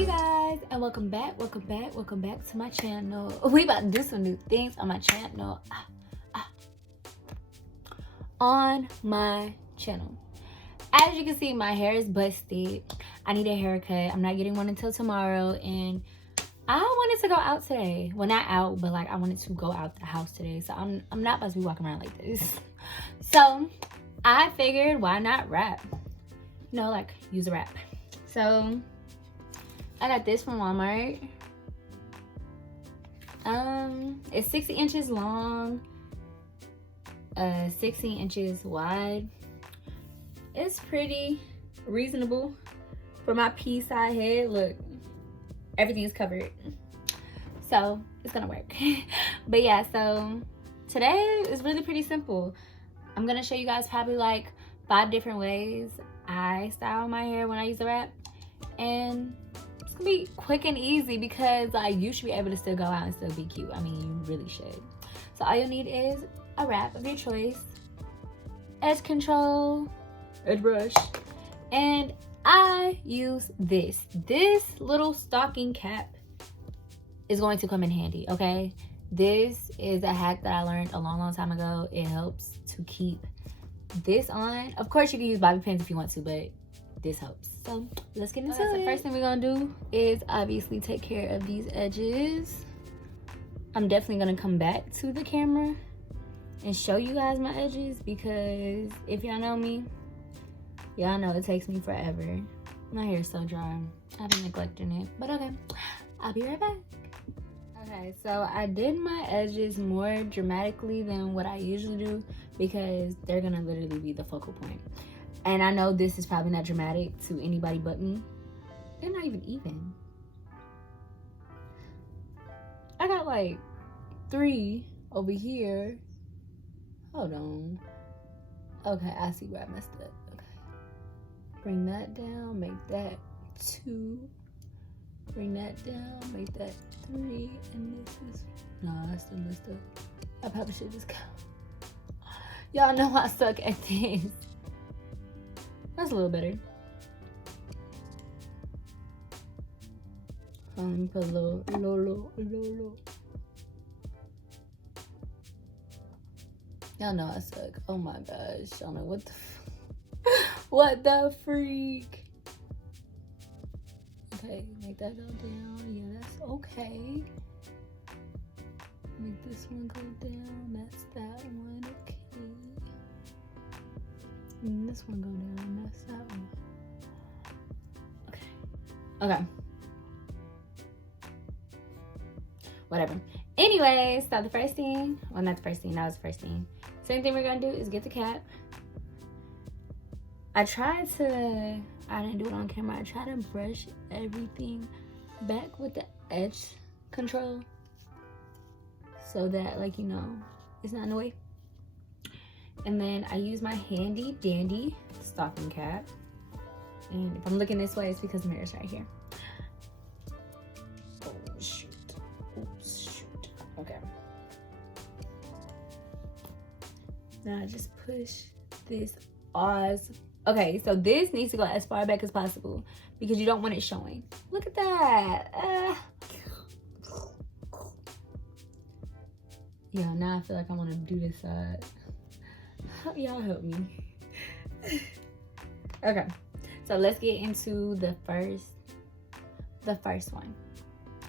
you guys, and welcome back to my channel. We about to do some new things on my channel. On my channel. As you can see, my hair is busted. I need a haircut. I'm not getting one until tomorrow, and I wanted to go out today. Well, not out, but like I wanted to go out the house today. So I'm not about to be walking around like this. So I figured, why not wrap? You know, like use a wrap. So I got this from Walmart. It's 60 inches long, 16 inches wide. It's pretty reasonable for my pea-side head. Look, everything is covered, so it's gonna work. But yeah, so today is really pretty simple. I'm gonna show you guys probably like 5 different ways I style my hair when I use a wrap, and it's gonna be quick and easy because like you should be able to still go out and still be cute. I mean, you really should. So all you need is a wrap of your choice, edge control, edge brush, and I use this little stocking cap is going to come in handy. Okay, this is a hack that I learned a long time ago. It helps to keep this on. Of course you can use bobby pins if you want to, but this helps. So let's get into it. The first thing we're gonna do is obviously take care of these edges. I'm definitely gonna come back to the camera and show you guys my edges, because if y'all know me, y'all know it takes me forever. My hair is so dry. I've been neglecting it, but okay, I'll be right back. Okay, so I did my edges more dramatically than what I usually do because they're gonna literally be the focal point. And I know this is probably not dramatic to anybody but me. They're not even. I got like 3 over here. Hold on. Okay, I see where I messed up. Okay. Bring that down, make that 2. Bring that down, make that 3. And this is, no, I still messed up. I probably should just go. Y'all know I suck at this. That's a little better. Let me put a little. Y'all know I suck. Oh my gosh. Y'all know what the what the freak. Okay, make that go down. Yeah, that's okay. Make this one go down. That's that one. Okay. And this one go down. That's that one. Okay. Whatever. Anyways, so the first thing, well, not the first thing, that was the first thing. Same thing we're gonna do is get the cap. I didn't do it on camera. I tried to brush everything back with the edge control so that, like, you know, it's not in the way. And then I use my handy dandy stocking cap. And if I'm looking this way, it's because the mirror's right here. Oh, shoot. Oops, shoot. Okay. Now I just push this Oz. Okay, so this needs to go as far back as possible because you don't want it showing. Look at that. Yeah, now I feel like I want to do this side. Y'all help me. Okay, so let's get into the first one.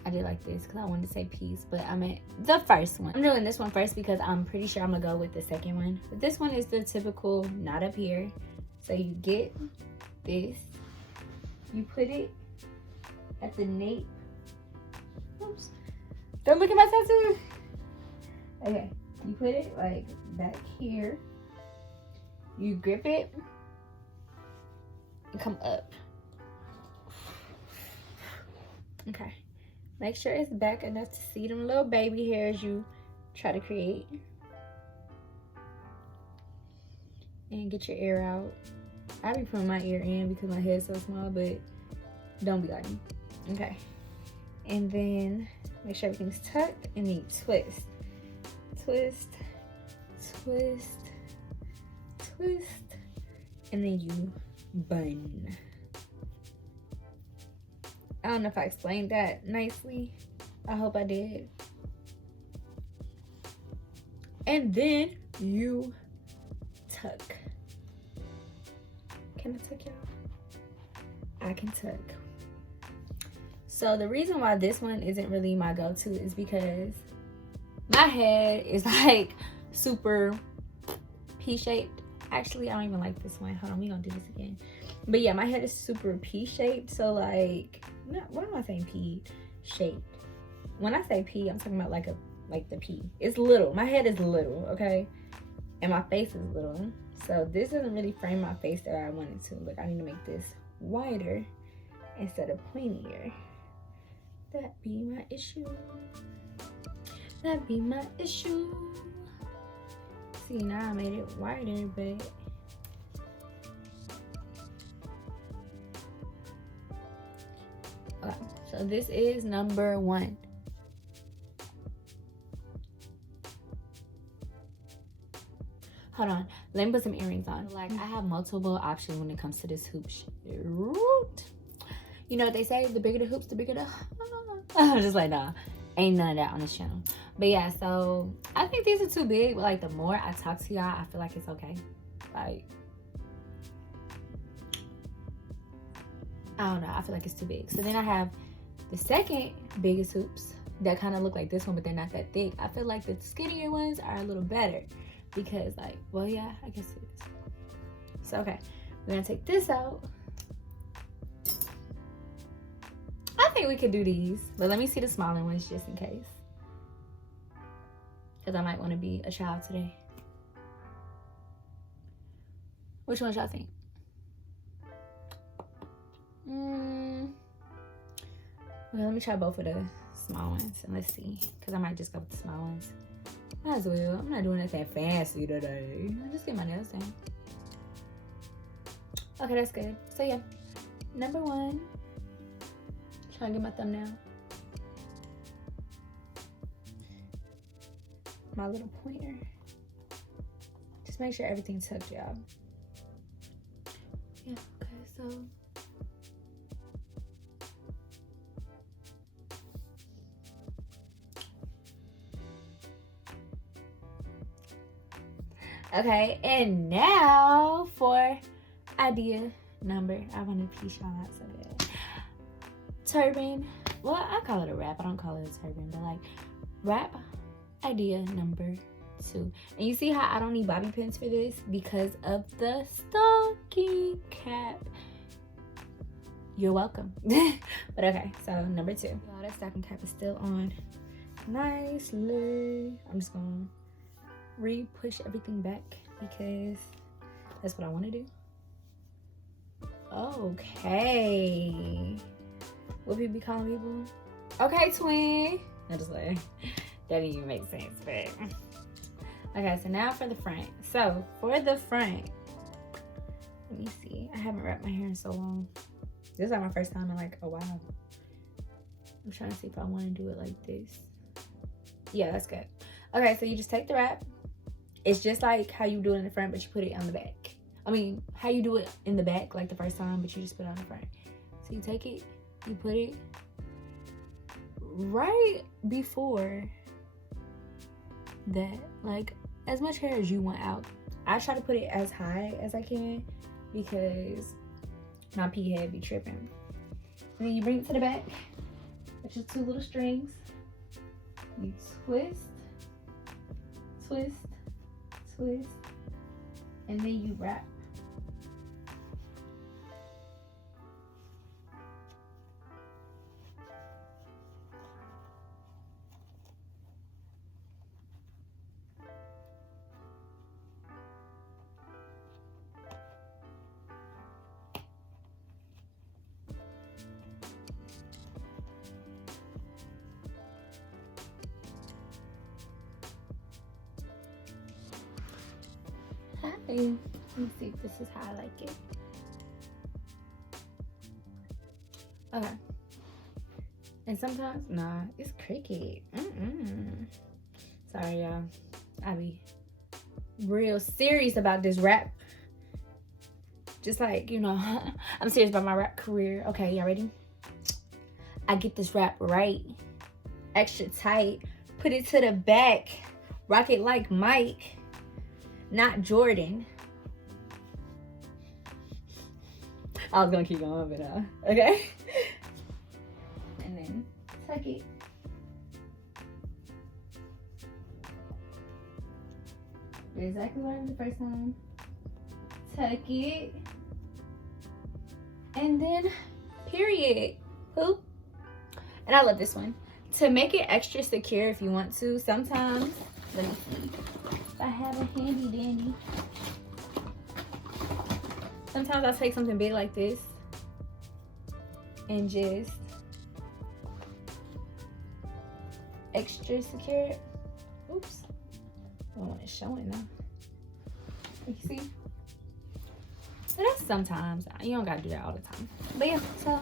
I did like this because I wanted to say peace, but I meant the first one. I'm doing this one first because I'm pretty sure I'm gonna go with the second one. But this one is the typical knot up here. So you get this, you put it at the nape. Oops. Don't look at my tattoo. Okay, you put it like back here. You grip it and come up. Okay. Make sure it's back enough to see them little baby hairs you try to create. And get your ear out. I be putting my ear in because my head's so small, but don't be like me. Okay. And then make sure everything's tucked, and then you twist. Twist, twist, twist, and then you bun. I don't know if I explained that nicely. I hope I did. And then you tuck. Can I tuck, y'all? I can tuck. So the reason why this one isn't really my go-to is because my head is like super P-shaped. Actually, I don't even like this one. Hold on, we gonna do this again. But yeah, my head is super P-shaped. So like, what am I saying? P-shaped. When I say P, I'm talking about like the P. It's little. My head is little, okay? And my face is little. So this doesn't really frame my face that I wanted to. Look, I need to make this wider instead of pointier. That be my issue. That be my issue. See, now I made it wider, but okay, so this is number 1. Hold on, let me put some earrings on. Like, I have multiple options when it comes to this hoop shoot. You know what they say, the bigger the hoops, the bigger the I'm just like, nah, ain't none of that on this channel. But yeah, so I think these are too big, but like the more I talk to y'all, I feel like it's okay. Like, I don't know, I feel like it's too big. So then I have the second biggest hoops that kind of look like this one, but they're not that thick. I feel like the skinnier ones are a little better because, like, well, yeah, I guess it is. So okay, we're gonna take this out. I think we could do these, but let me see the smaller ones just in case, because I might want to be a child today. Which ones y'all think? Okay, let me try both of the small ones and let's see, because I might just go with the small ones. Might as well. I'm not doing anything fancy today. I just get my nails done. Okay, that's good. So yeah, number 1. Trying to get my thumbnail. My little pointer. Just make sure everything's tucked, y'all. Yeah, okay, so. Okay, and now for idea number. I want to piece y'all out so bad. Turban. Well, I call it a wrap. I don't call it a turban, but like wrap idea number 2. And you see how I don't need bobby pins for this because of the stocking cap. You're welcome. But okay, so number 2. Y'all, that stocking cap is still on nicely. I'm just gonna re-push everything back because that's what I want to do. Okay. What people be calling people? Okay, twin. I just like, that didn't even make sense, but okay, so now for the front. So for the front, let me see. I haven't wrapped my hair in so long. This is like my first time in like a while. I'm trying to see if I want to do it like this. Yeah, that's good. Okay, so you just take the wrap. It's just like how you do it in the front, but you put it on the back. I mean, how you do it in the back like the first time, but you just put it on the front. So you take it, you put it right before that, like as much hair as you want out. I try to put it as high as I can because my pea head be tripping. And then you bring it to the back with your 2 little strings. You twist, twist, twist, and then you wrap. Let me see if this is how I like it. Okay. And sometimes, nah, it's cricket. Sorry, y'all. I be real serious about this rap. Just like, you know, I'm serious about my rap career. Okay, y'all ready? I get this wrap right, extra tight, put it to the back, rock it like Mike, not Jordan. I was gonna keep going, but okay. And then tuck it. Do exactly what I did the first time. Tuck it. And then period. Poop. And I love this one. To make it extra secure if you want to, sometimes, let me see if I have a handy dandy. Sometimes I'll take something big like this and just extra secure it. Oops. I don't want it showing now. You see? So that's sometimes. You don't gotta do that all the time. But yeah, so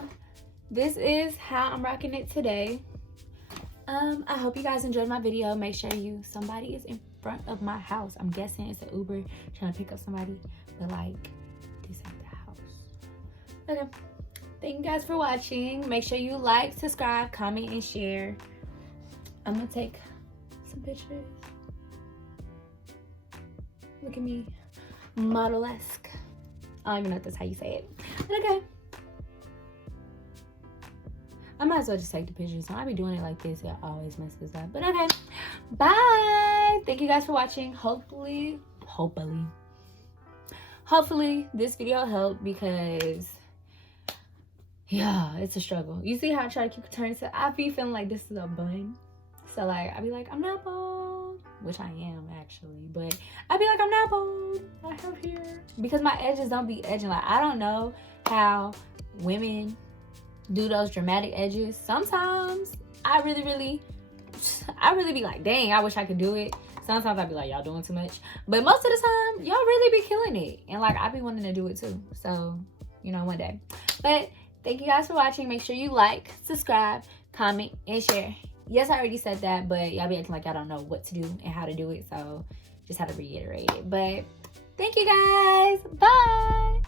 this is how I'm rocking it today. I hope you guys enjoyed my video. Make sure somebody is in front of my house. I'm guessing it's an Uber trying to pick up somebody, but like, this ain't the house. Okay, thank you guys for watching. Make sure you like, subscribe, comment, and share. I'm gonna take some pictures. Look at me, model-esque. I don't even know if that's how you say it, but okay. I might as well just take the pictures. So I be doing it like this. It always messes up. But okay. Bye. Thank you guys for watching. Hopefully this video helped, because yeah, it's a struggle. You see how I try to keep it turning? So I be feeling like this is a bun. So like I be like, I'm not bald, which I am actually, but I be like, I'm not bald. I have hair, because my edges don't be edging. Like I don't know how women do those dramatic edges. Sometimes I really be like, dang, I wish I could do it. Sometimes I be like, y'all doing too much. But most of the time, y'all really be killing it. And like, I be wanting to do it too. So, you know, one day. But thank you guys for watching. Make sure you like, subscribe, comment, and share. Yes, I already said that, but y'all be acting like y'all don't know what to do and how to do it. So just had to reiterate it. But thank you guys. Bye.